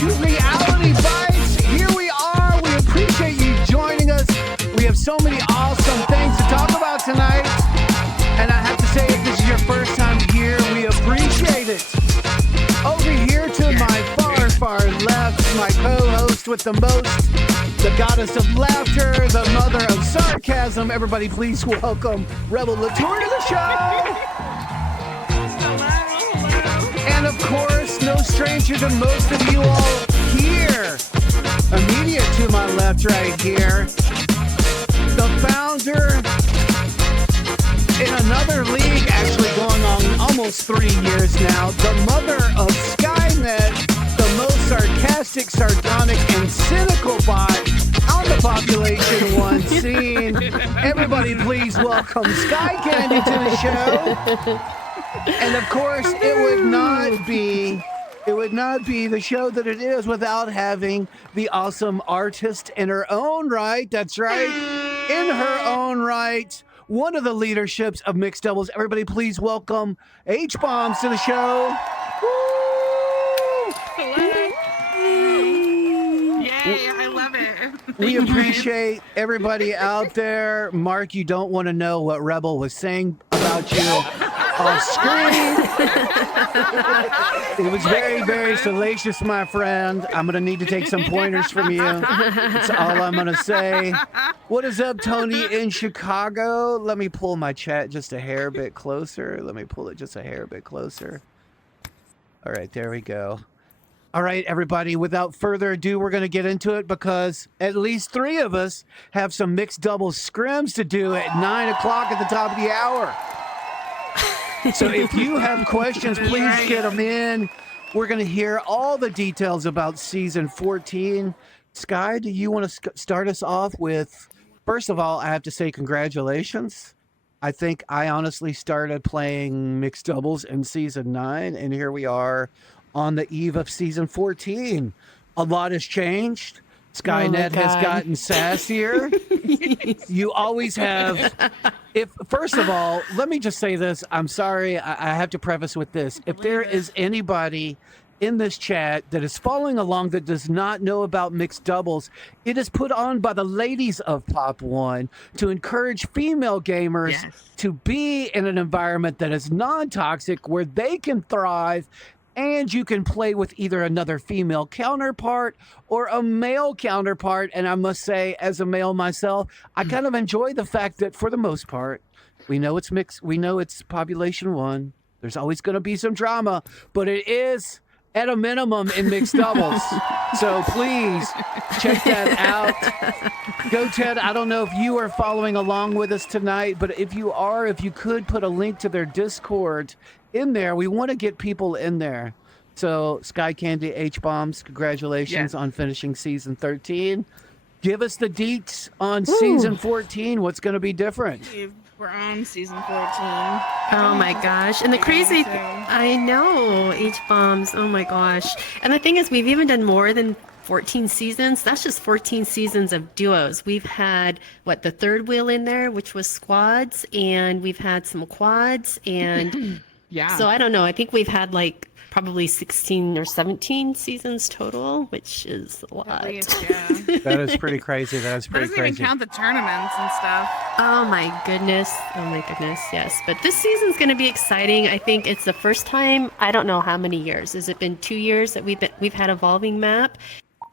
to Reality Bites. Here we are. We appreciate you joining us. We have so many awesome things to talk about tonight. And I have to say, if this is your first time here, we appreciate it. Over here to my far left, my co-host with the most, the goddess of laughter, the mother of sarcasm. Everybody please welcome Rebel Latour to the show. And of course, no stranger to most of you all here. Immediate to my left right here, the founder in another league, actually going on almost 3 years now, the mother of Skynet, the most sarcastic, sardonic, and cynical bot on the Population One scene. Everybody please welcome SkyCandy to the show. And of course, it would not be the show that it is without having the awesome artist in her own right. That's right, in her own right, one of the leaderships of mixed doubles. Everybody please welcome Hbombz to the show. Woo! Hello. Yay, I love it. We appreciate everybody out there. Mark, you don't want to know what Rebel was saying about you off screen. It was very salacious, my friend. I'm going to need to take some pointers from you. That's all I'm going to say. What is up, Tony in Chicago? Let me pull my chat just a hair bit closer. Let me pull it just a hair bit closer. All right, there we go. All right, everybody, without further ado, we're going to get into it because at least 3 of us have some mixed doubles scrims to do at 9 o'clock at the top of the hour. So if you have questions, please get them in. We're going to hear all the details about season 14. Sky, do you want to start us off with, first of all, I have to say congratulations. I think I honestly started playing mixed doubles in season 9, and here we are on the eve of season 14. A lot has changed. Skynet has gotten sassier. You always have. First of all, let me just say this. I'm sorry. I have to preface with this. If there is anybody in this chat that is following along that does not know about mixed doubles, it is put on by the ladies of Pop One to encourage female gamers to be in an environment that is non-toxic, where they can thrive. And you can play with either another female counterpart or a male counterpart. And I must say, as a male myself, I kind of enjoy the fact that for the most part, we know it's mixed. We know it's Population One. There's always going to be some drama, but it is at a minimum in mixed doubles. So please check that out. Go, Ted. I don't know if you are following along with us tonight, but if you are, if you could put a link to their Discord in there, we want to get people in there. So SkyCandy, Hbombz, congratulations on finishing season 13. Give us the deets on season 14. What's going to be different? We're on season 14. Oh my gosh. And the crazy, I know, Hbombz, oh my gosh. And the thing is, we've even done more than 14 seasons. That's just 14 seasons of duos. We've had, the third wheel in there, which was squads, and we've had some quads, and so I don't know. I think we've had probably 16 or 17 seasons total, which is a lot. At least, That is pretty crazy. That is pretty crazy. Doesn't even count the tournaments and stuff. Oh my goodness. Yes. But this season's going to be exciting. I think it's the first time, I don't know how many years. Has it been 2 years that we've had evolving map?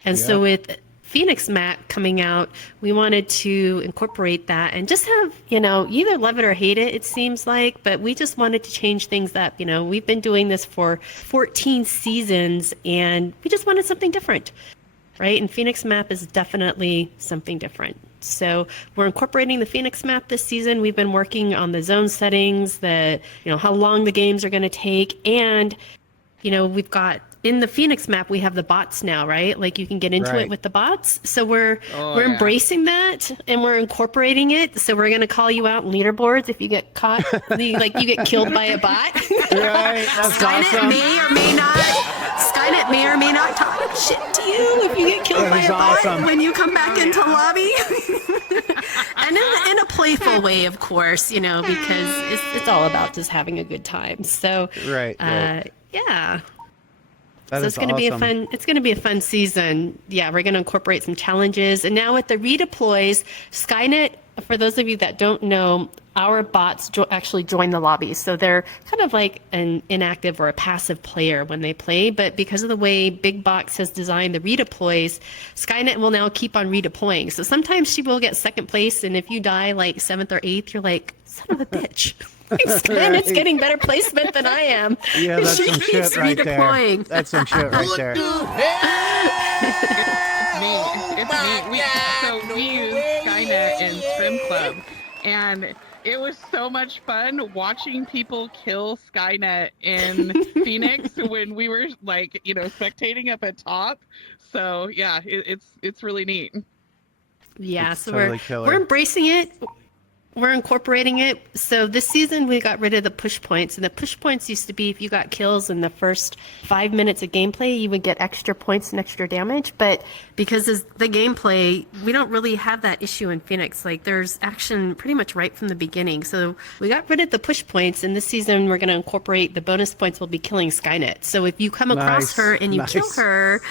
And so with Phoenix map coming out, we wanted to incorporate that and just have, you either love it or hate it, it seems like, but we just wanted to change things up. We've been doing this for 14 seasons and we just wanted something different, right? And Phoenix map is definitely something different. So we're incorporating the Phoenix map this season. We've been working on the zone settings, how long the games are going to take. And, we've got in the Phoenix map, we have the bots now, right? Like you can get into it with the bots. So we're embracing that and we're incorporating it. So we're going to call you out in leaderboards if you get caught, you get killed by a bot. Right. That's Skynet awesome. Skynet may or may not talk shit to you if you get killed by a bot when you come back into lobby. And in a playful way, of course, because it's all about just having a good time. So, right. yeah. That So is it's going to be a awesome. fun. It's going to be a fun season. Yeah, we're going to incorporate some challenges, and now with the redeploys, Skynet. For those of you that don't know, our bots actually join the lobby, so they're kind of like an inactive or a passive player when they play. But because of the way Big Box has designed the redeploys, Skynet will now keep on redeploying. So sometimes she will get second place, and if you die like 7th or 8th, you're like, son of a bitch. Skynet's getting better placement than I am. Yeah, that's She some keeps shit right there. redeploying. That's some shit right there. So we use Skynet in Scrim Club, and it was so much fun watching people kill Skynet in Phoenix when we were like, spectating up at top. So yeah, it's really neat. Yeah, It's so totally killer. we're embracing it. We're incorporating it. So this season we got rid of the push points, and the push points used to be if you got kills in the first 5 minutes of gameplay, you would get extra points and extra damage. But because of the gameplay, we don't really have that issue in Phoenix. Like there's action pretty much right from the beginning. So we got rid of the push points, and this season we're going to incorporate the bonus points. Will be killing Skynet. So if you come across Nice, her and you kill nice. her.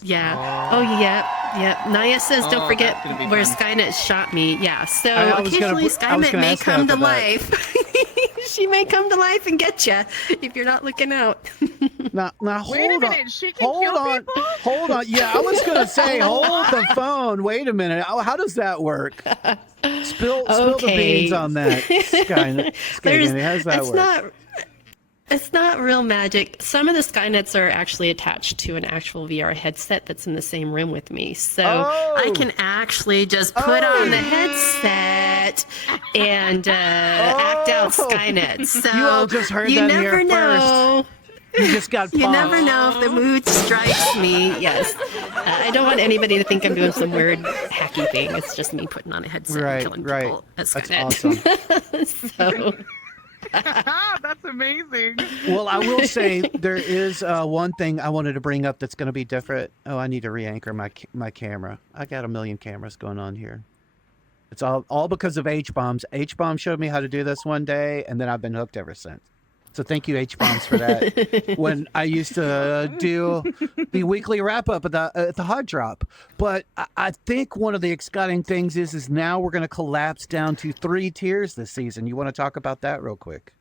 Yeah. Oh, yeah. Naya says, don't forget that's gonna be where fun. Skynet shot me. Yeah. So I was gonna occasionally put- I was Skynet gonna may ask come that to about life. She may come to life and get you if you're not looking out. Now Wait a hold on. minute, she can Hold kill on. people? Hold on. Yeah, I was gonna say, hold the phone. Wait a minute. How does that work? Spill the Okay. beans on that. Skynet. There's, How does that work? It's not real magic. Some of the Skynets are actually attached to an actual VR headset that's in the same room with me. So I can actually just put on the headset and act out Skynet. So You all just heard you that never here know. You just got You popped. never know if the mood strikes me. Yes. I don't want anybody to think I'm doing some weird hacky thing. It's just me putting on a headset and killing people. That's awesome. So That's amazing. Well, I will say there is one thing I wanted to bring up that's going to be different. Oh, I need to re-anchor my camera. I got a million cameras going on here. It's all because of Hbombz. Hbombz showed me how to do this one day, and then I've been hooked ever since. So thank you, Hbombz, for that. When I used to do the weekly wrap-up at the Hot Drop. But I think one of the exciting things is now we're going to collapse down to 3 tiers this season. You want to talk about that real quick?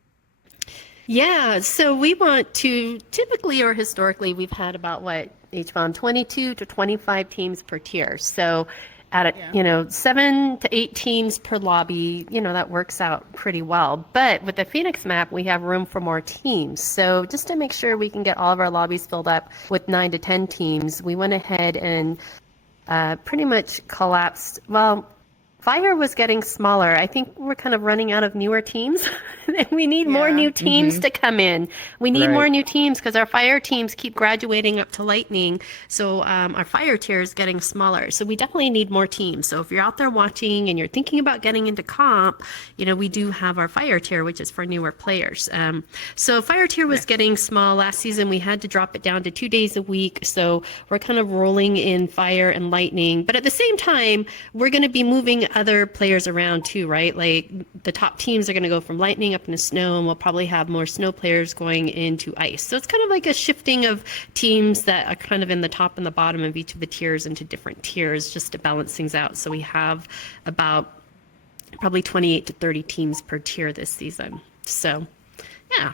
yeah, so we want to typically or historically we've had about what HBOM 22 to 25 teams per tier. So at 7 to 8 teams per lobby, that works out pretty well. But with the Phoenix map, we have room for more teams. So just to make sure we can get all of our lobbies filled up with 9 to 10 teams, we went ahead and pretty much collapsed. Well, Fire was getting smaller. I think we're kind of running out of newer teams. We need more new teams to come in. We need more new teams because our Fire teams keep graduating up to Lightning. So our Fire tier is getting smaller. So we definitely need more teams. So if you're out there watching and you're thinking about getting into comp, we do have our Fire tier, which is for newer players. So Fire tier was getting small. Last season, we had to drop it down to 2 days a week. So we're kind of rolling in Fire and Lightning. But at the same time, we're going to be moving other players around too, right? Like the top teams are going to go from Lightning up into Snow, and we'll probably have more Snow players going into Ice. So it's kind of like a shifting of teams that are kind of in the top and the bottom of each of the tiers into different tiers just to balance things out. So we have about probably 28 to 30 teams per tier this season. So, yeah.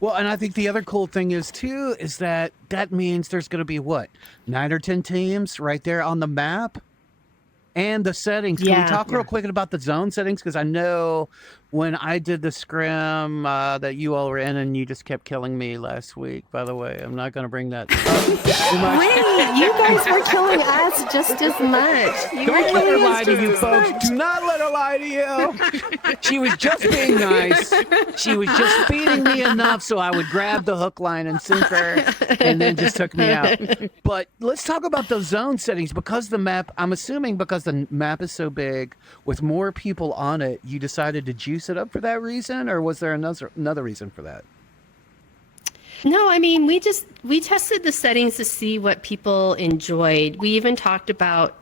Well, and I think the other cool thing is too is that means there's going to be what 9 or 10 teams right there on the map. And the settings. Can we talk real quick about the zone settings? Because I know when I did the scrim that you all were in, and you just kept killing me last week. By the way, I'm not going to bring that up too much. Wait, you guys were killing us just as much. You Don't were let her killing us lie to just you, as folks. much. Do not let her lie to you. She was just being nice. She was just feeding me enough so I would grab the hook, line, and sinker, and then just took me out. But let's talk about those zone settings because the map, I'm assuming because the map is so big, with more people on it, you decided to juice it up for that reason, or was there another reason for that? No, I mean, we tested the settings to see what people enjoyed. We even talked about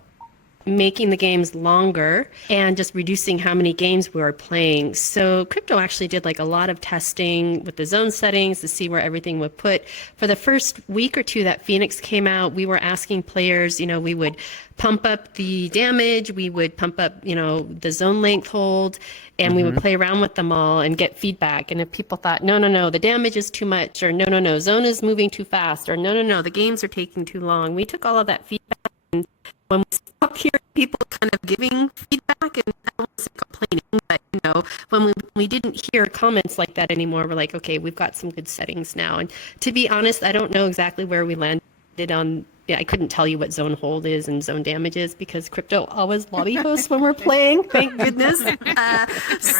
making the games longer and just reducing how many games we were playing. So Crypto actually did like a lot of testing with the zone settings to see where everything would put. For the first week or two that Phoenix came out, we were asking players, we would pump up the damage, we would pump up, the zone length hold, and we would play around with them all and get feedback. And if people thought, no, the damage is too much, or no, zone is moving too fast, or no, the games are taking too long, we took all of that feedback. And when we stopped hearing people kind of giving feedback, and I don't want to say complaining, but when we didn't hear comments like that anymore, we're like, okay, we've got some good settings now. And to be honest, I don't know exactly where we landed on. Yeah, I couldn't tell you what zone hold is and zone damage is because Crypto always lobby hosts when we're playing. Thank goodness. So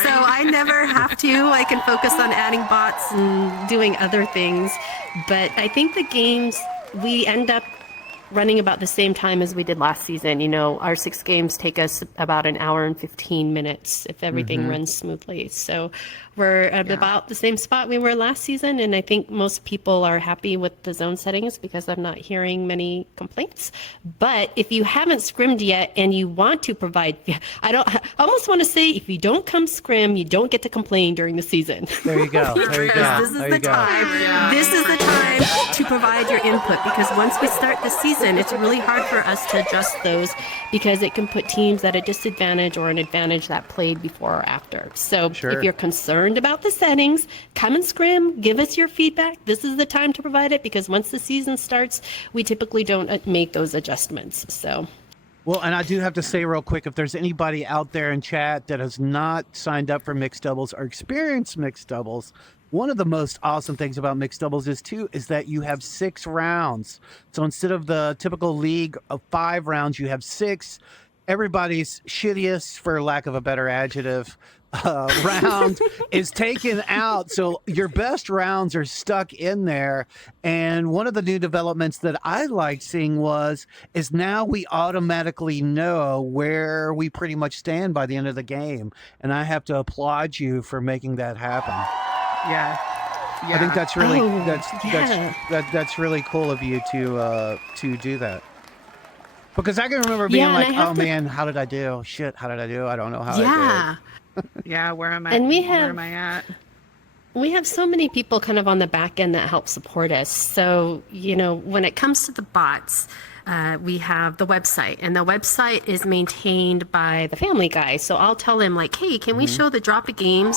I never have to. I can focus on adding bots and doing other things. But I think the games, we end up running about the same time as we did last season. Our 6 games take us about an hour and 15 minutes if everything runs smoothly. So we're at about the same spot we were last season, and I think most people are happy with the zone settings because I'm not hearing many complaints. But if you haven't scrimmed yet and you want to provide, I almost want to say if you don't come scrim, you don't get to complain during the season. There you go. There you go. This is the time. Yeah. This is the time to provide your input because once we start the season, it's really hard for us to adjust those because it can put teams at a disadvantage or an advantage that played before or after. So if you're concerned about the settings, come and scrim, give us your feedback. This is the time to provide it because once the season starts, we typically don't make those adjustments. So. Well, and I do have to say real quick, if there's anybody out there in chat that has not signed up for mixed doubles or experienced mixed doubles, one of the most awesome things about mixed doubles is that you have 6 rounds. So instead of the typical league of 5 rounds, you have 6. Everybody's shittiest, for lack of a better adjective, round is taken out. So your best rounds are stuck in there. And one of the new developments that I like seeing is now we automatically know where we pretty much stand by the end of the game. And I have to applaud you for making that happen. Yeah. I think that's really that's really cool of you to do that. Because I can remember being like, oh man, how did I do? Shit, how did I do? I don't know how I did. Yeah, where am I? And where am I at? We have so many people kind of on the back end that help support us. So, when it comes to the bots, we have the website, and the website is maintained by the family guy. So I'll tell him like, hey, can we show the drop of games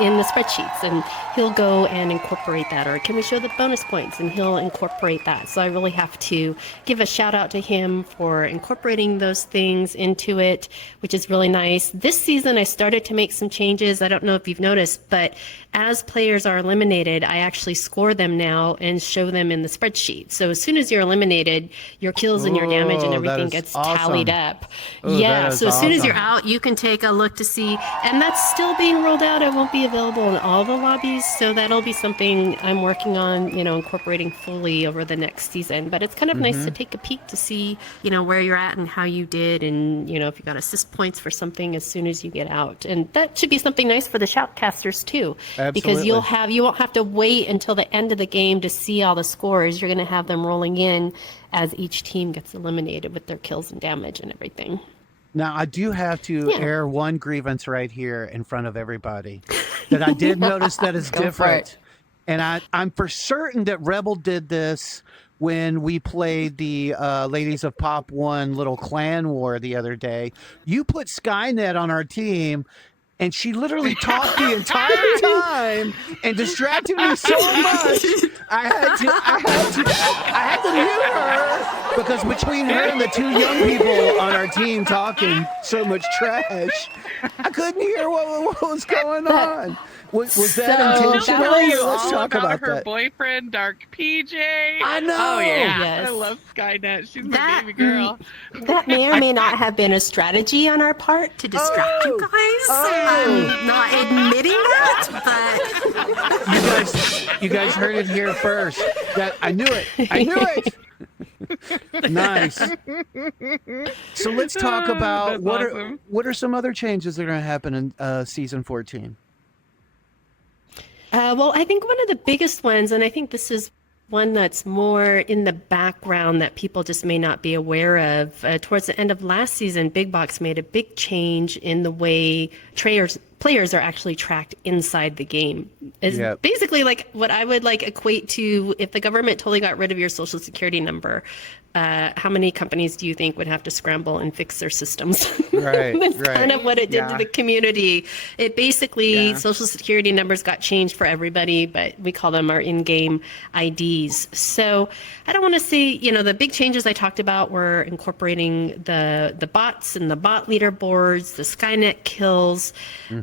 in the spreadsheets? And he'll go and incorporate that. Or can we show the bonus points? And he'll incorporate that. So I really have to give a shout out to him for incorporating those things into it, which is really nice. This season, I started to make some changes. I don't know if you've noticed, but as players are eliminated, I actually score them now and show them in the spreadsheet. So as soon as you're eliminated, your kills and your damage and everything gets tallied up. Yeah, so as soon as you're out, you can take a look to see, and that's still being rolled out. It won't be available in all the lobbies, so that'll be something I'm working on, incorporating fully over the next season. But it's kind of nice to take a peek to see, where you're at and how you did, and, if you got assist points for something as soon as you get out. And that should be something nice for the shoutcasters too. Absolutely. Because you won't have to wait until the end of the game to see all the scores. You're going to have them rolling in as each team gets eliminated with their kills and damage and everything. Now, I do have to air one grievance right here in front of everybody that I did notice that is different. And I'm for certain that Rebel did this when we played the Ladies of Pop 1 little clan war the other day. You put Skynet on our team, and she literally talked the entire time and distracted me so much. I had to mute her because between her and the 2 young people on our team talking so much trash, I couldn't hear what was going on. Was that intentional? Let's talk about her boyfriend, Dark PJ. I know. Oh yeah, yes. I love Skynet. She's my baby girl. That may or may not have been a strategy on our part to distract you guys. I'm not admitting that, but you guys heard it here first. I knew it. I knew it. Nice. So let's talk about what are some other changes that are going to happen in season 14. Well, I think one of the biggest ones, and I think this is one that's more in the background that people just may not be aware of. Towards the end of last season, Big Box made a big change in the way players are actually tracked inside the game. It's basically like what I would like equate to if the government totally got rid of your social security number. How many companies do you think would have to scramble and fix their systems? Right, That's right. kind of what it did to the community. It basically, social security numbers got changed for everybody, but we call them our in-game IDs. So I don't want to say, the big changes I talked about were incorporating the bots and the bot leaderboards, the Skynet kills.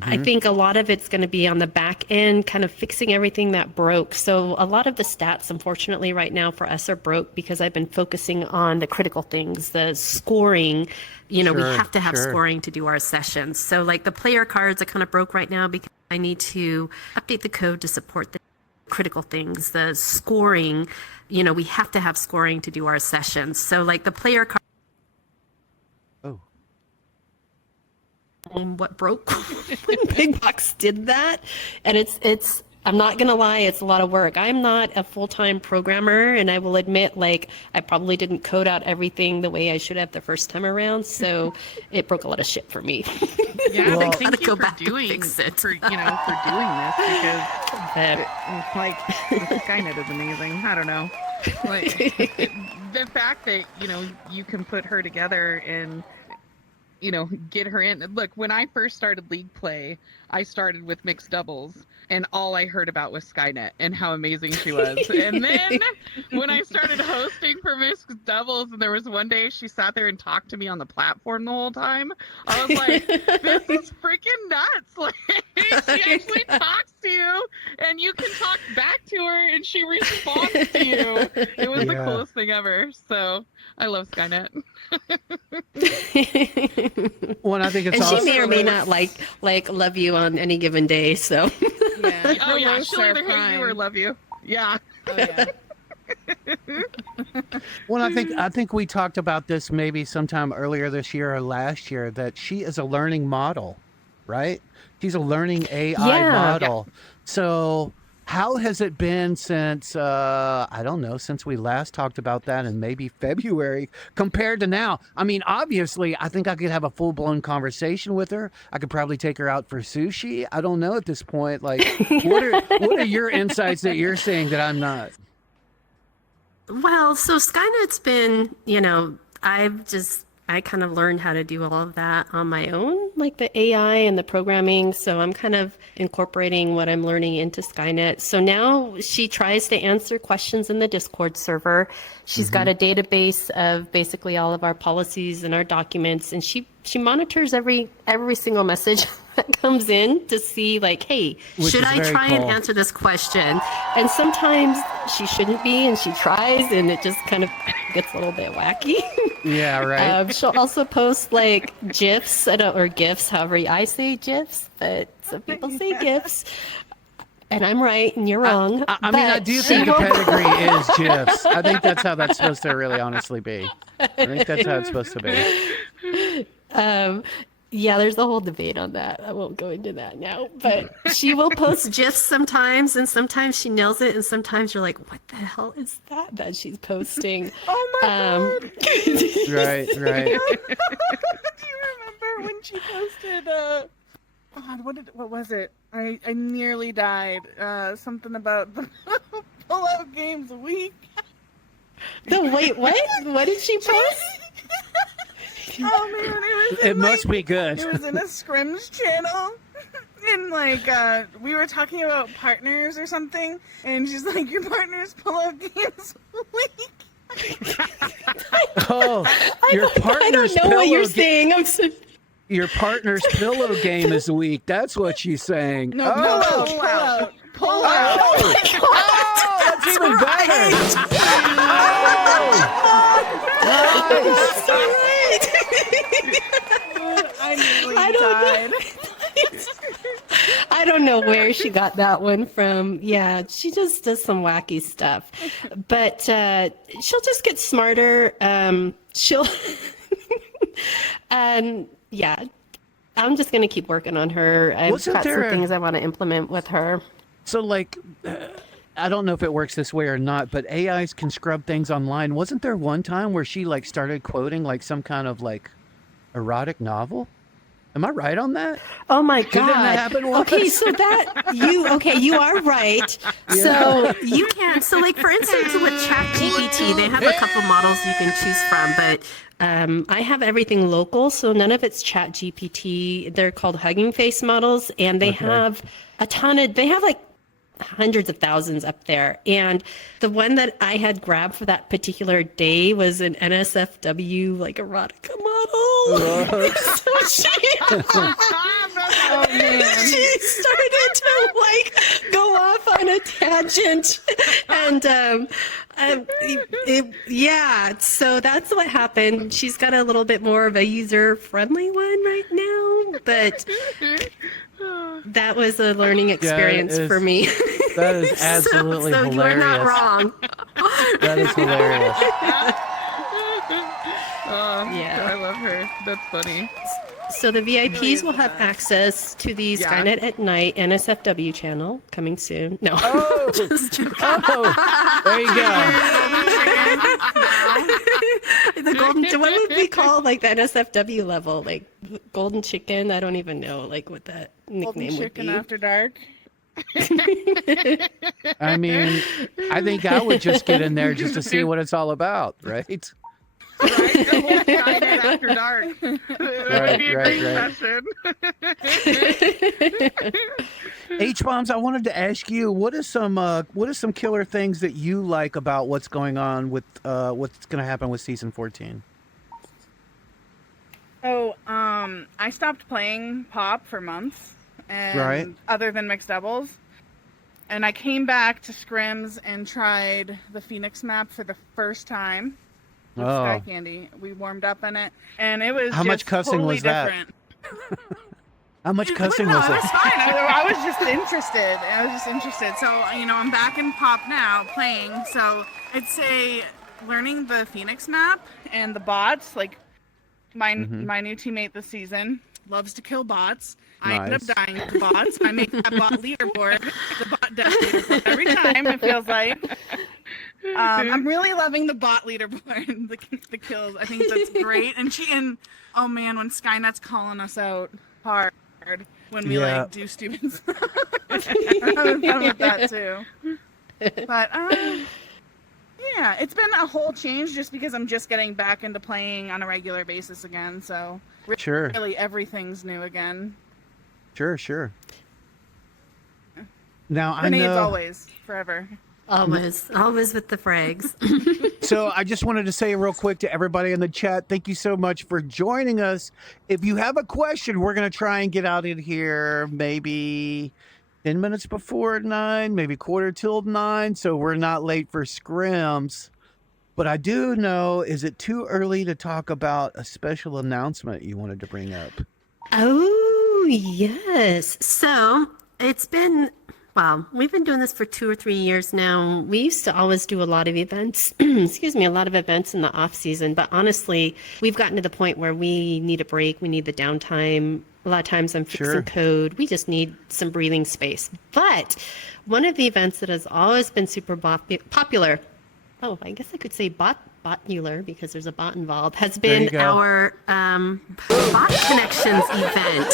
I think a lot of it's going to be on the back end, kind of fixing everything that broke. So a lot of the stats, unfortunately, right now for us are broke because I've been focusing on the critical things, the scoring. We have to have scoring to do our sessions. So like the player cards are kind of broke right now because I need to update the code to support the critical things, the scoring. We have to have scoring to do our sessions. So like the player card. Oh. What broke when Big Box did that. And it's I'm not going to lie, it's a lot of work. I'm not a full-time programmer, and I will admit, I probably didn't code out everything the way I should have the first time around, so it broke a lot of shit for me. Yeah, Well, thank you go for back and doing fix it. for doing this because the Skynet is amazing. I don't know, the fact that you can put her together and get her in. Look, when I first started League play, I started with mixed doubles, and all I heard about was Skynet and how amazing she was. And then when I started hosting for mixed doubles, and there was one day she sat there and talked to me on the platform the whole time, I was like, this is freaking nuts. Like, she actually talks to you, and you can talk back to her, and she responds to you. It was the coolest thing ever. So I love Skynet. Well, I think it's and awesome. she may or may not like love you on any given day. So Yeah. Oh yeah, Roasts she'll are either hate you or prime. love you. Yeah. Oh, yeah. Well, I think we talked about this maybe sometime earlier this year or last year that she is a learning model, right? She's a learning AI model. So how has it been since, I don't know, since we last talked about that in maybe February compared to now? I mean, obviously, I think I could have a full-blown conversation with her. I could probably take her out for sushi. I don't know at this point. Like, what are your insights that you're saying that I'm not? Well, so Skynet's been, I kind of learned how to do all of that on my own, like the AI and the programming. So I'm kind of incorporating what I'm learning into Skynet. So now she tries to answer questions in the Discord server. She's got a database of basically all of our policies and our documents, and she monitors every single message that comes in to see like, hey, should I try and answer this question? And sometimes she shouldn't be, and she tries, and it just kind of gets a little bit wacky. Yeah, right. She'll also post like GIFs, or GIFs, however I say GIFs, but some people say GIFs. And I'm right, and you're wrong. I mean, I do think the pedigree is GIFs. I think that's how that's supposed to really honestly be. I think that's how it's supposed to be. Yeah, there's a whole debate on that. I won't go into that now. But she will post GIFs sometimes, and sometimes she nails it, and sometimes you're like, what the hell is that she's posting? Oh my God. Right. Do you remember when she posted, God, what was it? I nearly died. Something about the pull-out games a week. Wait, what? What did she post? Oh man, It must be good. It was in a scrims channel, and we were talking about partners or something, and she's like, "Your partners pull out games a week." Oh, your partner's I don't know what you're pillow saying. I'm so... Your partner's pillow game is weak. That's what she's saying. No, pull out. Oh, that's even better. I nearly died. I don't know where she got that one from. Yeah, she just does some wacky stuff. But she'll just get smarter. She'll... yeah, I'm just going to keep working on her. I've got some things I want to implement with her. So, I don't know if it works this way or not, but AIs can scrub things online. Wasn't there one time where she like started quoting like some kind of like erotic novel? Am I right on that? Oh my Didn't that God. happen once? Okay, so you are right. So you can, so like for instance with ChatGPT, they have a couple models you can choose from, but I have everything local, so none of it's ChatGPT. They're called Hugging Face models, and they have a ton of, they have like hundreds of thousands up there. And the one that I had grabbed for that particular day was an NSFW like erotica model. So she started to like go off on a tangent, and yeah, so that's what happened. She's got a little bit more of a user-friendly one right now, but that was a learning experience for me. That is absolutely so hilarious. you're not wrong. That is hilarious. Yeah. I love her. That's funny. So the VIPs will have access to the Skynet at Night NSFW channel coming soon. No. Oh, there you go. The golden, what would we call like the NSFW level? Like golden chicken? I don't even know like what that nickname Golden would chicken be. after dark. I mean, I think I would just get in there just to see what it's all about, right? Right? The whole Skynet after dark. That would be a great session. Hbombz, I wanted to ask you, what are some killer things that you like about what's going on with what's going to happen with season 14? Oh, I stopped playing Pop for months, and other than mixed doubles, and I came back to scrims and tried the Phoenix map for the first time with SkyCandy. We warmed up in it, and it was How much cussing totally was that? different. How much cussing No, was it was it? fine. I was just interested. So, I'm back in Pop now playing. So I'd say learning the Phoenix map and the bots, like my new teammate this season loves to kill bots. I end up dying to bots. I make that bot leaderboard, the bot death leaderboard every time, it feels like. I'm really loving the bot leaderboard, the kills. I think that's great. And oh man, when Skynet's calling us out hard when we like do stupid stuff. I'm having fun with that too. But yeah, it's been a whole change just because I'm just getting back into playing on a regular basis again. So really everything's new again. Sure. Now Grenades always, forever. Always with the frags. So I just wanted to say real quick to everybody in the chat, thank you so much for joining us. If you have a question, we're going to try and get out of here maybe 10 minutes before 9, maybe quarter till 9, so we're not late for scrims. But I do know, is it too early to talk about a special announcement you wanted to bring up? Oh, yes. So it's been, we've been doing this for 2 or 3 years now. We used to always do a lot of events, a lot of events in the off season. But honestly, we've gotten to the point where we need a break. We need the downtime. A lot of times I'm fixing code. We just need some breathing space. But one of the events that has always been super popular, I guess I could say botular because there's a bot involved, has been our bot connections event.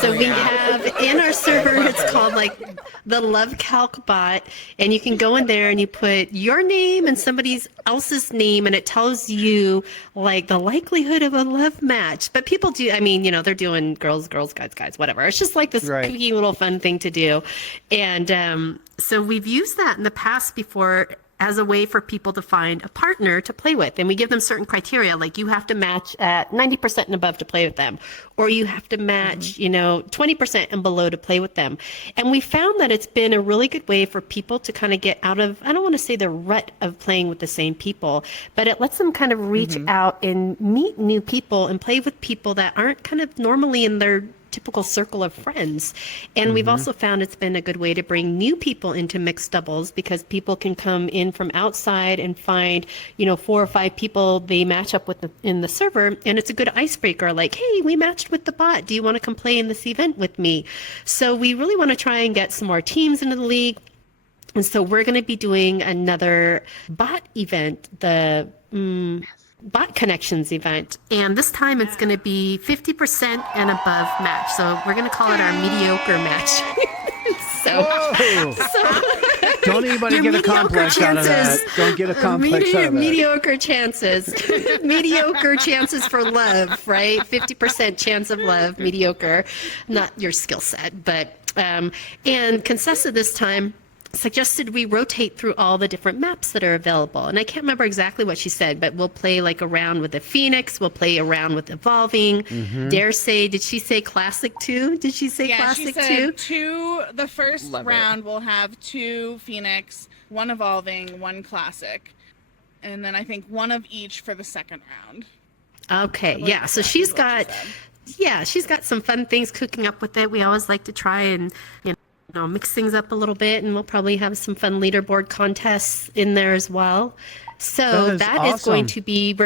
So we have in our server, it's called like the Love Calc bot, and you can go in there and you put your name and somebody else's name, and it tells you like the likelihood of a love match. But people do, they're doing girls, guys, whatever. It's just like this kooky little fun thing to do. And so we've used that in the past before as a way for people to find a partner to play with. And we give them certain criteria, like you have to match at 90% and above to play with them, or you have to match, 20% and below to play with them. And we found that it's been a really good way for people to kind of get out of, I don't want to say the rut of playing with the same people, but it lets them kind of reach out and meet new people and play with people that aren't kind of normally in their typical circle of friends. And we've also found it's been a good way to bring new people into mixed doubles because people can come in from outside and find, 4 or 5 people they match up with in the server. And it's a good icebreaker, like, hey, we matched with the bot. Do you want to come play in this event with me? So we really want to try and get some more teams into the league. And so we're going to be doing another bot event, the bot connections event. And this time it's going to be 50% and above match. So we're going to call it our mediocre match. Don't anybody get a complex out of that. Don't get a complex out of that. Mediocre chances. Mediocre chances for love, right? 50% chance of love, mediocre. Not your skill set, but and Concessa this time suggested we rotate through all the different maps that are available. And I can't remember exactly what she said, but we'll play like around with the Phoenix, we'll play around with Evolving. Dare say, did she say Classic too? Did she say Classic too? The first round will have 2 Phoenix, 1 Evolving, 1 Classic. And then I think 1 of each for the second round. Okay, yeah. So she's got some fun things cooking up with it. We always like to try and, mix things up a little bit, and we'll probably have some fun leaderboard contests in there as well. So that is going to be,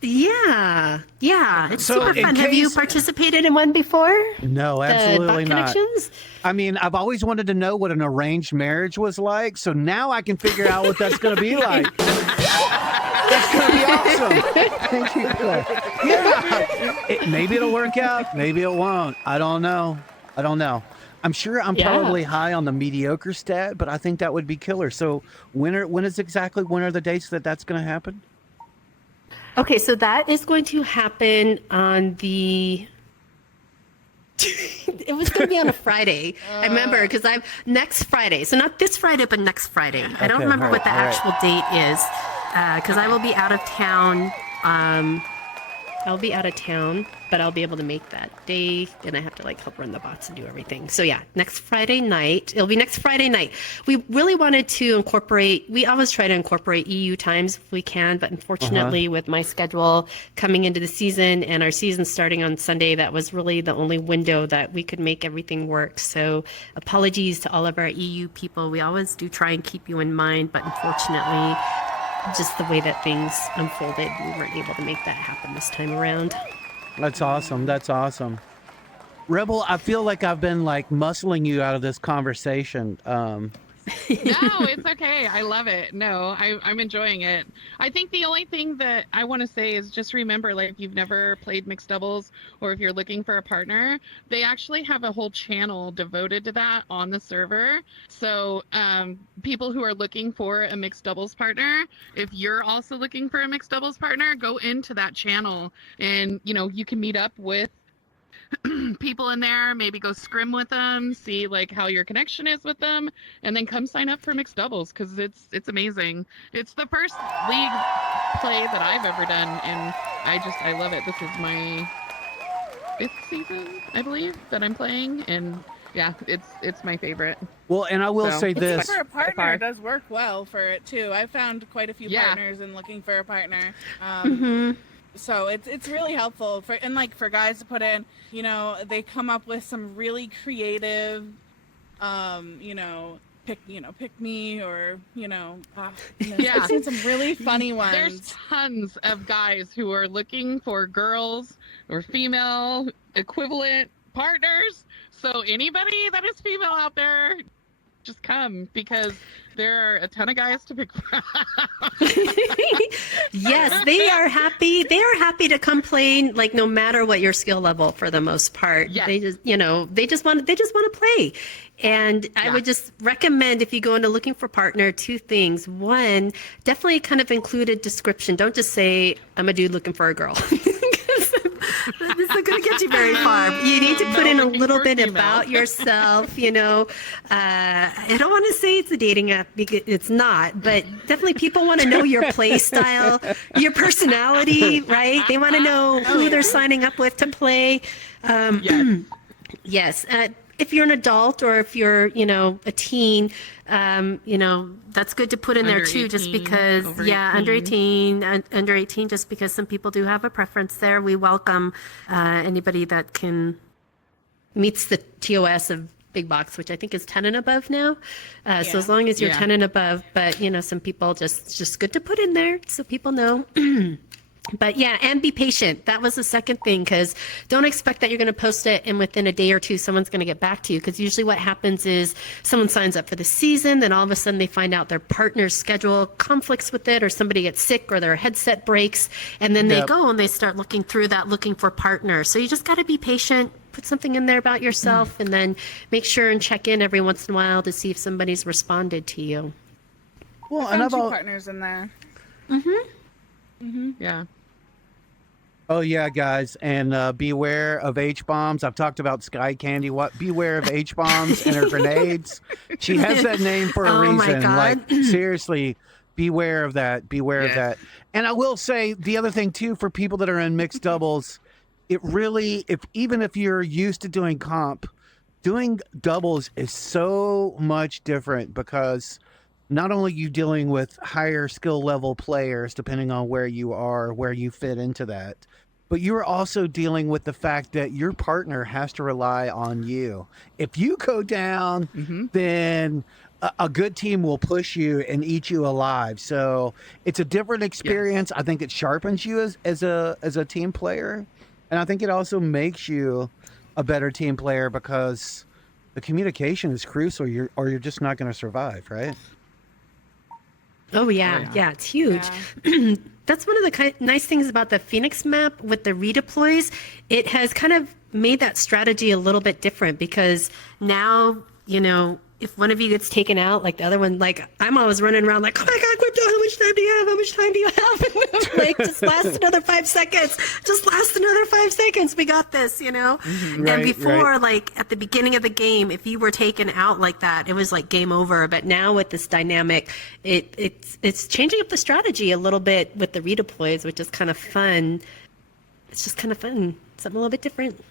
it's super fun. Have you participated in one before? No, absolutely not. Connections? I mean, I've always wanted to know what an arranged marriage was like, so now I can figure out what that's going to be like. That's going to be awesome. Thank you for that. Yeah. Maybe it'll work out. Maybe it won't. I don't know. I'm sure I'm probably high on the mediocre stat, but I think that would be killer. So when are the dates that's going to happen? Okay, so that is going to happen on the... It was going to be on a Friday. I remember because next Friday. So not this Friday, but next Friday. I don't remember what the actual date is because I will be out of town. I'll be out of town, but I'll be able to make that day. And I have to help run the bots and do everything. So yeah, next Friday night. It'll be next Friday night. We really wanted to incorporate. We always try to incorporate EU times if we can, but unfortunately, with my schedule coming into the season and our season starting on Sunday, that was really the only window that we could make everything work. So apologies to all of our EU people. We always do try and keep you in mind, but unfortunately, just the way that things unfolded, we weren't able to make that happen this time around. That's awesome. Rebel, I feel like I've been muscling you out of this conversation. No, it's okay. I love it. No, I'm enjoying it. I think the only thing that I want to say is just remember, if you've never played mixed doubles or if you're looking for a partner, they actually have a whole channel devoted to that on the server. So people who are looking for a mixed doubles partner, if you're also looking for a mixed doubles partner, go into that channel and, you can meet up with people in there, maybe go scrim with them, see how your connection is with them, and then come sign up for mixed doubles because it's amazing. It's the first league play that I've ever done, and I love it. This is my 5th season, I believe, that I'm playing, and yeah, it's my favorite. Well, and I will say this: looking for a partner does work well for it too. I've found quite a few partners in looking for a partner. So it's really helpful for guys to put in, they come up with some really creative, pick me or, I've seen some really funny ones. There's tons of guys who are looking for girls or female equivalent partners. So anybody that is female out there, just come because there are a ton of guys to pick from. Yes, they are happy. They are happy to come play, no matter what your skill level for the most part. Yes. They just want to play. And I would just recommend if you go into looking for partner, 2 things. One, definitely kind of include a description. Don't just say, I'm a dude looking for a girl. It's not going to get you very far. You need to put in a little bit about yourself, I don't want to say it's a dating app because it's not, but definitely people want to know your play style, your personality, right? They want to know who they're signing up with to play. Yes. If you're an adult or if you're, a teen, that's good to put in there too, just because, under 18, just because some people do have a preference there. We welcome anybody that meets the TOS of big box, which I think is 10 and above now. So as long as you're 10 and above, but some people just good to put in there so people know. But yeah, and be patient. That was the second thing, because don't expect that you're going to post it and within a day or two someone's going to get back to you, because usually what happens is someone signs up for the season, then all of a sudden they find out their partner's schedule conflicts with it, or somebody gets sick, or their headset breaks, and then they go and they start looking through that, looking for partners. So you just got to be patient, put something in there about yourself, and then make sure and check in every once in a while to see if somebody's responded to you. Well, I found two partners in there. Yeah. Oh yeah, guys, and beware of Hbombz. I've talked about SkyCandy. What? Beware of Hbombz and her grenades. She has that name for a reason. My God. Like seriously, beware of that. Beware of that. And I will say the other thing too, for people that are in mixed doubles, it really, even if you're used to doing comp, doing doubles is so much different, because not only you dealing with higher skill level players, depending on where you are, where you fit into that, but you're also dealing with the fact that your partner has to rely on you. If you go down, then a good team will push you and eat you alive. So it's a different experience. I think it sharpens you as a team player, and I think it also makes you a better team player, because the communication is crucial. Or you're just not going to survive, right? Oh yeah, yeah, it's huge. Yeah. That's one of the nice things about the Phoenix map with the redeploys. It has kind of made that strategy a little bit different, because now, you know, if one of you gets taken out, like the other one, like I'm always running around like, oh my God, Crypto, how much time do you have? How much time do you have? Like, just last another 5 seconds. Just last another 5 seconds. We got this, you know? And before, like at the beginning of the game, if you were taken out like that, it was like game over. But now with this dynamic, it's changing up the strategy a little bit with the redeploys, which is kind of fun. It's just kind of fun. Something a little bit different.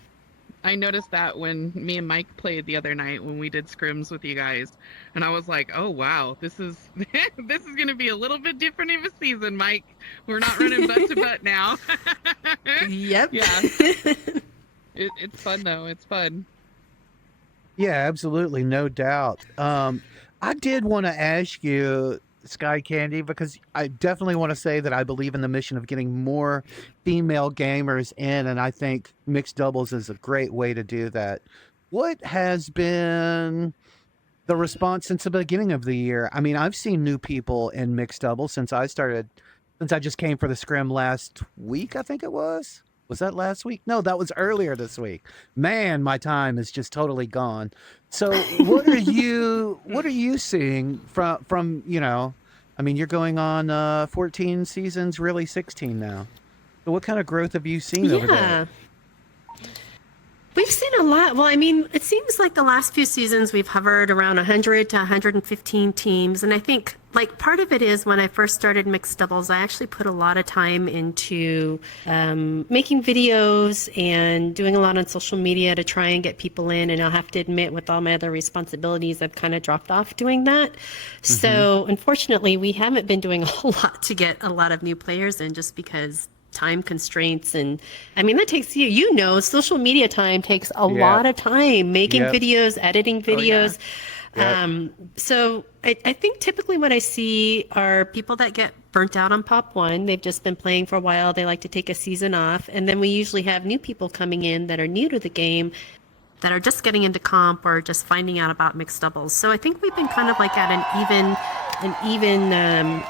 I noticed that when me and Mike played the other night when we did scrims with you guys, and I was like, "Oh wow, this is this is gonna be a little bit different of a season, Mike. We're not running butt to butt now." Yep. Yeah. It's fun though. It's fun. Yeah, absolutely, no doubt. I did want to ask you, SkyCandy, because I definitely want to say that I believe in the mission of getting more female gamers in, and I think mixed doubles is a great way to do that. What has been the response since the beginning of the year? I mean, I've seen new people in mixed doubles since I just came for the scrim last week, I think it was. Was that last week? No, that was earlier this week. Man, my time is just totally gone. So what are you seeing from, you know, I mean, you're going on 14 seasons, really 16 now. So what kind of growth have you seen over there? We've seen a lot. Well, I mean, it seems like the last few seasons we've hovered around 100 to 115 teams. And I think like part of it is when I first started mixed doubles, I actually put a lot of time into making videos and doing a lot on social media to try and get people in. And I'll have to admit, with all my other responsibilities, I've kind of dropped off doing that. So unfortunately, we haven't been doing a whole lot to get a lot of new players in, just because time constraints. And I mean, that takes you know, social media time takes a lot of time, making videos, editing videos. So I think typically what I see are people that get burnt out on Pop 1. They've just been playing for a while. They like to take a season off. And then we usually have new people coming in that are new to the game, that are just getting into comp or just finding out about mixed doubles. So I think we've been kind of like at an even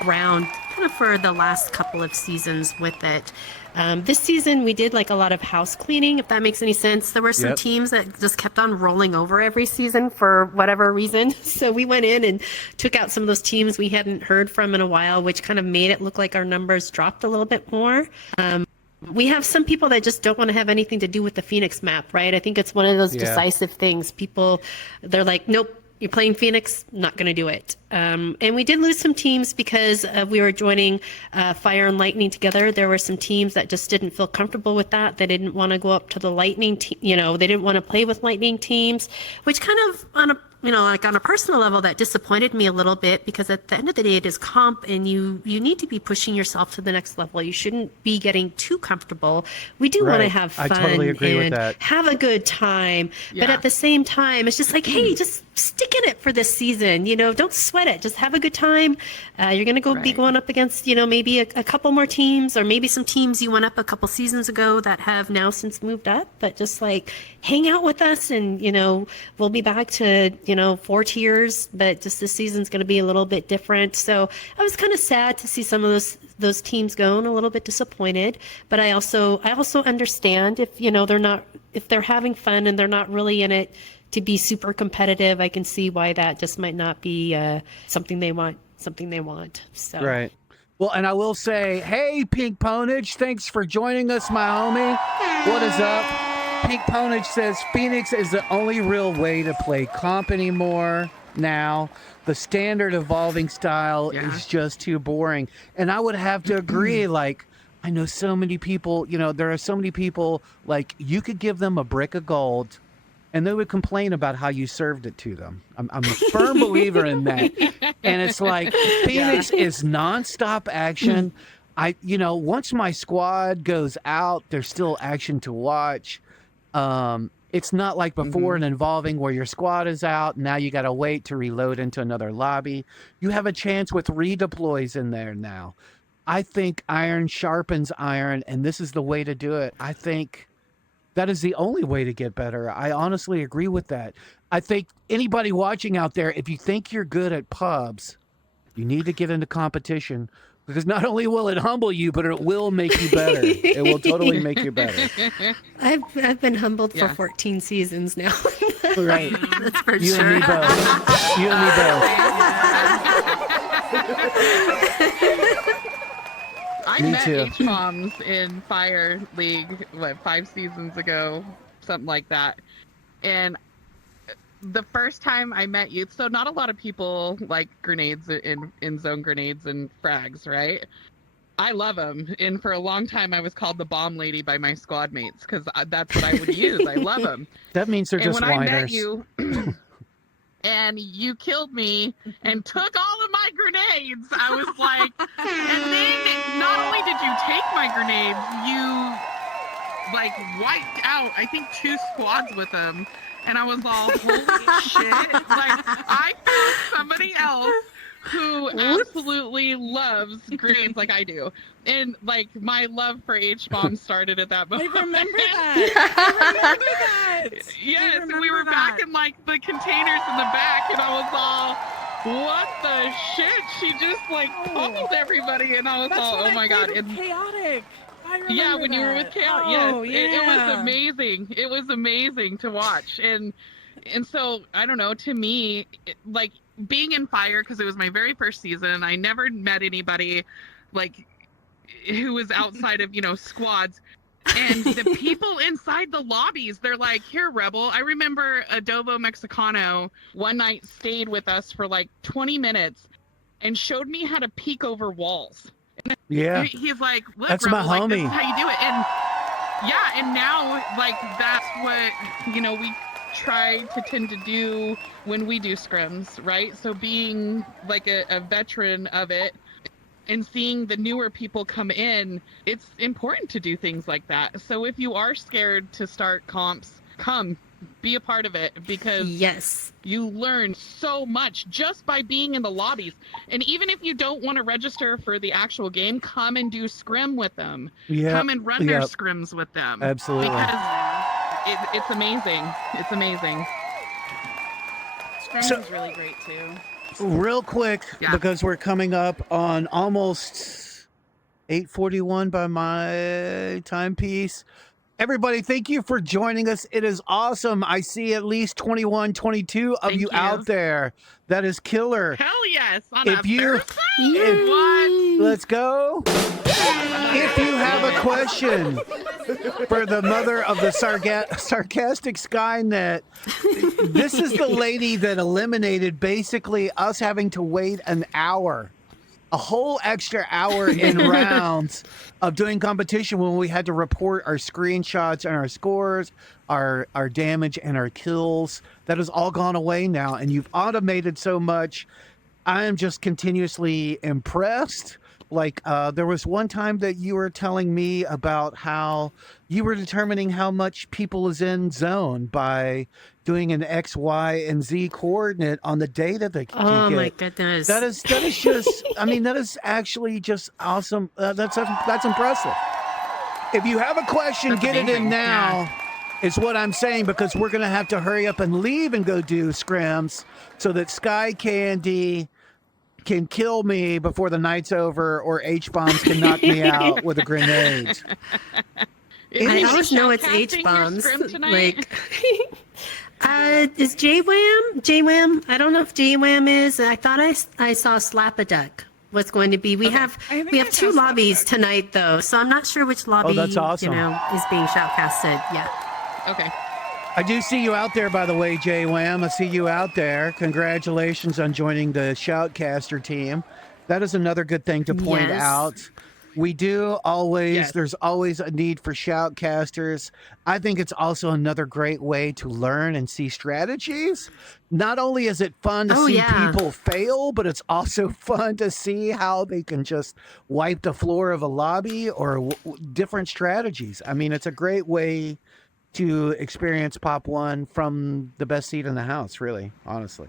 ground kind of for the last couple of seasons with it. This season we did like a lot of house cleaning, if that makes any sense. There were some teams that just kept on rolling over every season for whatever reason. So we went in and took out some of those teams we hadn't heard from in a while, which kind of made it look like our numbers dropped a little bit more. We have some people that just don't want to have anything to do with the Phoenix map, right? I think it's one of those decisive things. People, they're like, nope, you're playing Phoenix, not going to do it. And we did lose some teams because we were joining Fire and Lightning together. There were some teams that just didn't feel comfortable with that. They didn't want to go up to the Lightning team. You know, they didn't want to play with Lightning teams, which kind of on a, you know, like on a personal level, that disappointed me a little bit, because at the end of the day, it is comp, and you need to be pushing yourself to the next level. You shouldn't be getting too comfortable. We do want to have fun, I totally agree with that. Have a good time, but at the same time, it's just like, hey, just stick in it for this season. Don't sweat it. Just have a good time. You're going to be going up against, maybe a couple more teams, or maybe some teams you went up a couple seasons ago that have now since moved up. But just like hang out with us, and we'll be back to 4 tiers. But just this season's going to be a little bit different. So I was kind of sad to see some of those teams go, and a little bit disappointed. But I also understand if if they're having fun and they're not really in it to be super competitive. I can see why that just might not be something they want. So Right. Well, and I will say, hey, Pink Ponage, thanks for joining us, my homie. What is up? Pink Ponage says Phoenix is the only real way to play comp anymore now. The standard evolving style is just too boring. And I would have to agree. Like, I know so many people, there are so many people, like, you could give them a brick of gold and they would complain about how you served it to them. I'm a firm believer in that. And it's like, Phoenix is nonstop action. Once my squad goes out, there's still action to watch. It's not like before in Evolving where your squad is out. Now you got to wait to reload into another lobby. You have a chance with redeploys in there now. I think iron sharpens iron, and this is the way to do it. I think that is the only way to get better. I honestly agree with that. I think anybody watching out there, if you think you're good at pubs, you need to get into competition, because not only will it humble you, but it will make you better. It will totally make you better. I've been humbled for 14 seasons now. Right. That's for You sure. and me both. You and me both. I Me met too. Hbombz in Fire League, 5 seasons ago, something like that. And the first time I met you, so not a lot of people like grenades in zone grenades and frags, right? I love them. And for a long time, I was called the bomb lady by my squad mates, because that's what I would use. I love them. That means they're And just when I met whiners. you, and you killed me and took all of my grenades, I was like, and then not only did you take my grenades, you wiped out, I think, 2 squads with them. And I was all, holy shit. Like, I found somebody else who absolutely loves grenades like I do. And, my love for Hbombz started at that moment. I remember that. Yes, and we were back in, the containers in the back, and I was all, what the shit? She just, pummeled everybody, and I was all, oh my god. And chaotic. I remember yeah, when you were with Cal, yes, Oh, it was yeah. amazing. It was amazing to watch, and so I don't know. To me, being in Fire, because it was my very first season, I never met anybody who was outside of squads, and the people inside the lobbies, they're like, here, Rebel. I remember Adobo Mexicano one night stayed with us for 20 minutes and showed me how to peek over walls. Yeah. He's like, look, That's Rebel, my this homie. is how you do it. And yeah, and now that's what we try to tend to do when we do scrims, right? So being a veteran of it and seeing the newer people come in, it's important to do things like that. So if you are scared to start comps, come be a part of it, because Yes. you learn so much just by being in the lobbies. And even if you don't want to register for the actual game, come and do scrim with them. Yeah. Come and run their Yep. scrims with them. Absolutely. Because it's amazing. It's amazing. Scrum So- is really great too. Real quick, Yeah. because we're coming up on almost 8:41 by my timepiece. Everybody, thank you for joining us. It is awesome. I see at least 21, 22 of Thank you you. out there. That is killer. Hell yes. On If a you- Thursday? if- What? Let's go. If you have a question for the mother of the sarcastic Skynet, this is the lady that eliminated basically us having to wait an hour, a whole extra hour in rounds of doing competition when we had to report our screenshots and our scores, our damage and our kills. That has all gone away now, and you've automated so much. I am just continuously impressed Like, there was one time that you were telling me about how you were determining how much people is in zone by doing an X, Y, and Z coordinate on the data that you Oh get. my goodness. That is just. I mean, that is actually just awesome. That's impressive. If you have a question, That's get it in amazing. now. Is what I'm saying, because we're gonna have to hurry up and leave and go do scrims so that SkyCandy can kill me before the night's over, or Hbombz can knock me out with a grenade. Is I he always know it's shoutcasting your Hbombz. scrim tonight? Like, is JWAM? JWAM? I don't know if JWAM is. I thought I saw Slap a Duck was going to be. We have I think we I have saw two Slap a lobbies Duck. tonight though, so I'm not sure which lobby that's awesome. is being shoutcasted. Yeah. Okay. I do see you out there, by the way, JWAM. I see you out there. Congratulations on joining the Shoutcaster team. That is another good thing to point Yes. out. We do always, Yes. there's always a need for Shoutcasters. I think it's also another great way to learn and see strategies. Not only is it fun to Oh, see yeah. people fail, but it's also fun to see how they can just wipe the floor of a lobby or different strategies. I mean, it's a great way to experience Pop 1 from the best seat in the house, really, honestly.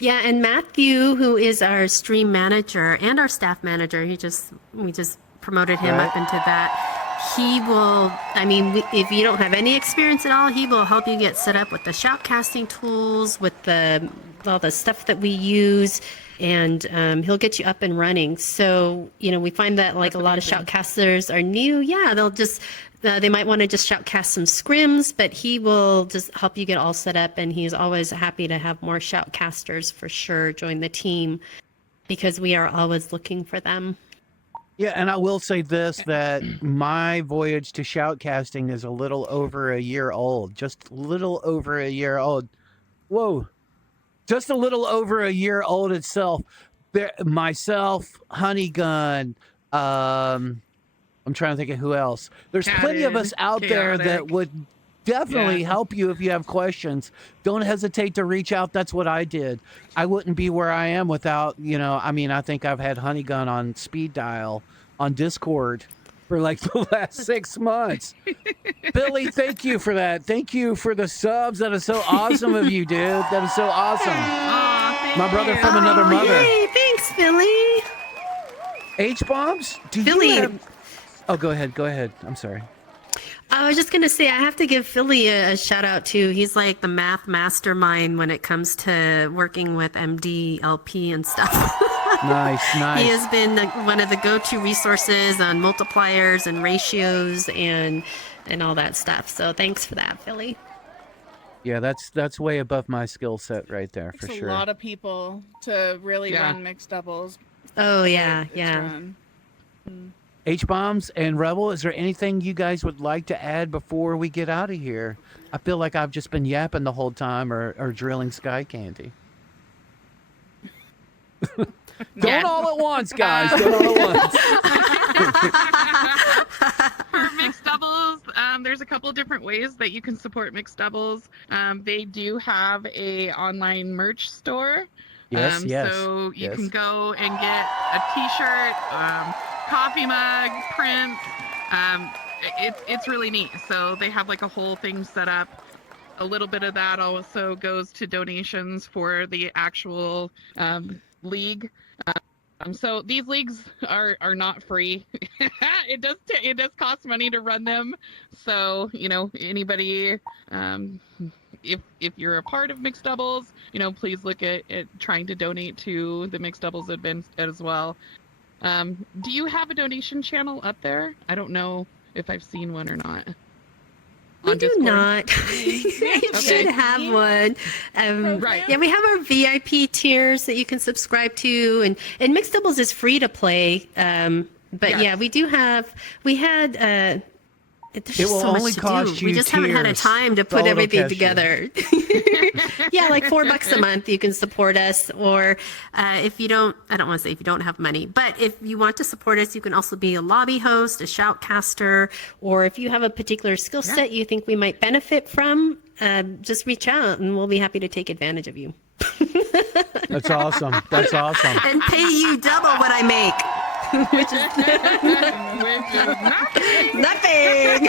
Yeah, and Matthew, who is our stream manager and our staff manager, we just promoted him Right. up into that. He will, I mean, if you don't have any experience at all, he will help you get set up with the shoutcasting tools, with all the stuff that we use, and he'll get you up and running. So, we find that like a lot of shoutcasters are new. Yeah, they'll just, they might want to just shoutcast some scrims, but he will just help you get all set up, and he's always happy to have more shoutcasters for sure join the team, because we are always looking for them. Yeah, and I will say this, that my voyage to shoutcasting is a little over a year old. Just a little over a year old. Whoa. Just a little over a year old itself. Myself, Honeygun, I'm trying to think of who else. There's plenty of us out there that Chaotic. would definitely Yeah. help you if you have questions. Don't hesitate to reach out. That's what I did. I wouldn't be where I am without, I think I've had Honeygun on speed dial on Discord for like the last 6 months. Billy, thank you for that. Thank you for the subs. That is so awesome of you, dude. That is so awesome. Aw, thank My brother you. from another Oh, mother. yay, thanks, Billy. Hbombz? Do Philly. you have... Oh, go ahead. I'm sorry. I was just going to say, I have to give Philly a shout out too. He's like the math mastermind when it comes to working with MD, LP, and stuff. Nice. He has been one of the go-to resources on multipliers and ratios and all that stuff. So thanks for that, Philly. Yeah, that's way above my skill set right there, for Takes sure. a lot of people to really Yeah. run mixed doubles. Oh yeah, It's yeah. run. Hbombz and Rebel, is there anything you guys would like to add before we get out of here? I feel like I've just been yapping the whole time or drilling SkyCandy. Don't all at once, guys. Don't all at once. For mixed doubles, there's a couple different ways that you can support mixed doubles. They do have a online merch store. Yes. So you yes. can go and get a T-shirt, coffee mug, prints. It's really neat. So they have like a whole thing set up. A little bit of that also goes to donations for the actual league. So these leagues are not free. It does cost money to run them. So anybody, if you're a part of mixed doubles, please look at trying to donate to the mixed doubles event as well. Do you have a donation channel up there? I don't know if I've seen one or not. We On do Discord? not. I should have one. Right. Yeah, we have our VIP tiers that you can subscribe to, and mixed doubles is free to play. But Yes. yeah, we had. There's It just will so much only to cost do. We you just haven't had a tiers. time to That's all put it'll everything cost you. together. Yeah, like $4 a month, you can support us. Or if you don't, I don't want to say if you don't have money, but if you want to support us, you can also be a lobby host, a shoutcaster, or if you have a particular skill set you think we might benefit from, just reach out and we'll be happy to take advantage of you. That's awesome. That's awesome. And pay you double what I make. Which is nothing.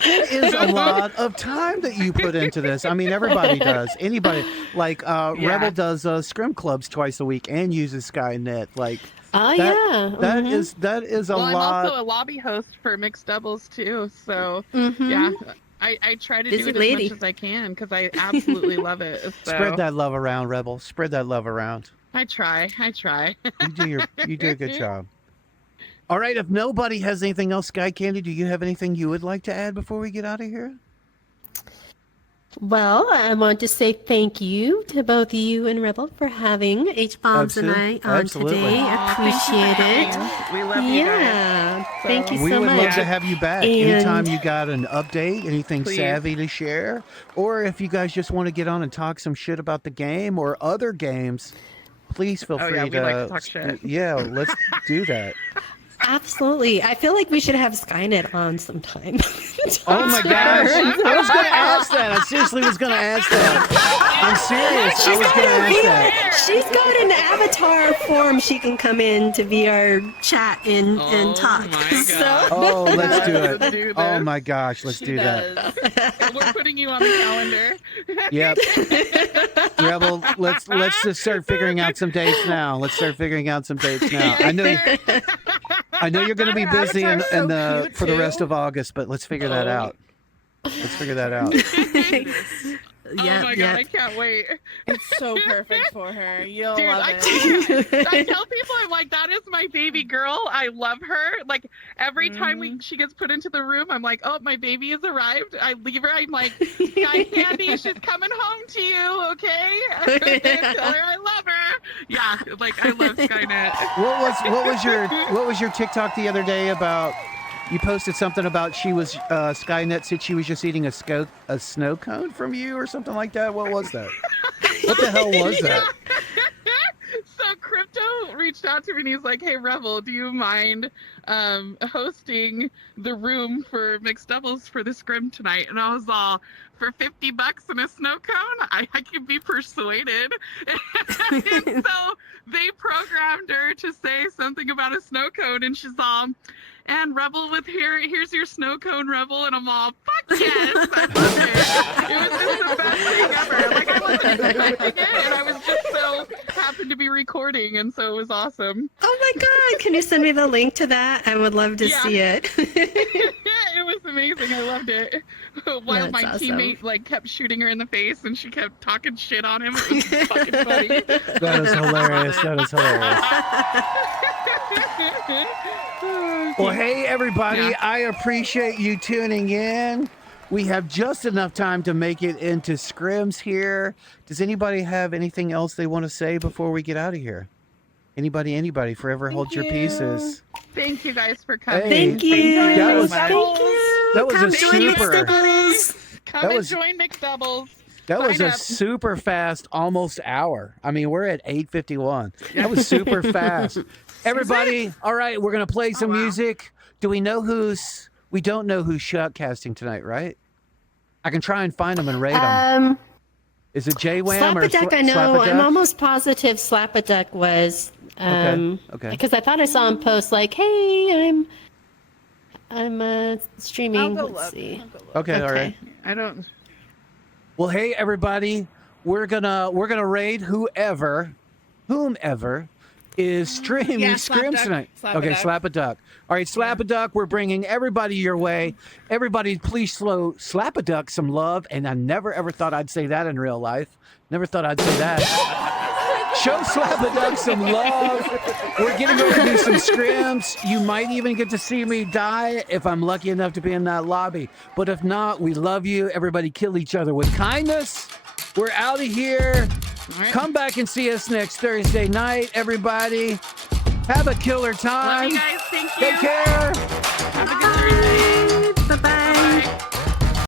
It is a lot of time that you put into this. I mean, everybody does. Anybody, like Rebel does scrim clubs twice a week and uses SkyNet. Like, that is a well, lot. I'm also a lobby host for mixed doubles too. So yeah, I try to do it as much as I can because I absolutely love it. So. Spread that love around, Rebel. Spread that love around. I try. You do a good job. All right, if nobody has anything else, SkyCandy, do you have anything you would like to add before we get out of here? Well, I want to say thank you to both you and Rebel for having Hbombz and I on today. Appreciate it. We love you guys. Thank you so much. We would love to have you back. And anytime you got an update, anything savvy to share, or if you guys just want to get on and talk some shit about the game or other games, please feel free we like to talk shit. Yeah, let's do that. Absolutely. I feel like we should have SkyNet on sometime. Oh my gosh. I was going to ask that. I seriously was going to ask that. I'm serious. I was going to ask that. She's got an avatar form she can come in to be our chat and talk. Oh, let's do it. Oh my gosh, let's do that. We're putting you on the calendar. Yep. Rebel, let's just start figuring out some dates now. Let's start figuring out some dates now. I know you're going to be busy for the rest of August, but let's figure that out. Let's figure that out. Oh my god, I can't wait. It's so perfect for her. You'll love it. I tell people, I'm like, that is my baby girl. I love her. Like, every time she gets put into the room, I'm like, oh, my baby has arrived. I leave her. I'm like, SkyCandy, she's coming home to you, okay? Tell her I love her. Yeah, like, I love SkyNet. What was your TikTok the other day about? You posted something about SkyNet said she was just eating a snow cone from you or something like that. What was that? What the hell was that? So Crypto reached out to me and he's like, hey, Rebel, do you mind hosting the room for mixed doubles for the scrim tonight? And I was all, for $50 and a snow cone, I could be persuaded. And so they programmed her to say something about a snow cone, and she's all, and Rebel with here's your snow cone, Rebel, and I'm all, fuck yes, I love it. It was just the best thing ever. Like, I wasn't expecting it, and I was just so happened to be recording, and so it was awesome. Oh my god, can you send me the link to that? I would love to see it. It was amazing. I loved it. While my teammate kept shooting her in the face and she kept talking shit on him. It was fucking funny. That is hilarious. That is hilarious. Well, hey, everybody. I appreciate you tuning in. We have just enough time to make it into scrims here. Does anybody have anything else they want to say before we get out of here? Anybody, forever hold your pieces. Thank you guys for coming. Hey, thank you. That was a super. Come and join mixed doubles. That was a super fast, almost hour. I mean, we're at 8:51. That was super fast. Everybody, all right, we're gonna play some music. Do we know we don't know who's shoutcasting tonight, right? I can try and find them and rate them. Is it J-Wham or Slap-a-Duck? I know. I'm almost positive Slap-a-Duck was. Okay. Because I thought I saw him post like, "Hey, I'm streaming." Let's see. Okay, all right. I don't. Well, hey everybody, we're gonna raid whomever is streaming scrims tonight. Okay, Slap-a-Duck. All right, Slap-a-Duck, we're bringing everybody your way. Everybody, please slow Slap-a-Duck some love. And I never ever thought I'd say that in real life. Never thought I'd say that. Show Slap-a-Duck some love. We're getting ready to do some scrims. You might even get to see me die if I'm lucky enough to be in that lobby. But if not, we love you. Everybody kill each other with kindness. We're out of here. Right. Come back and see us next Thursday night, everybody. Have a killer time. Love you guys. Thank you. Take care. Have a good night. Bye-bye.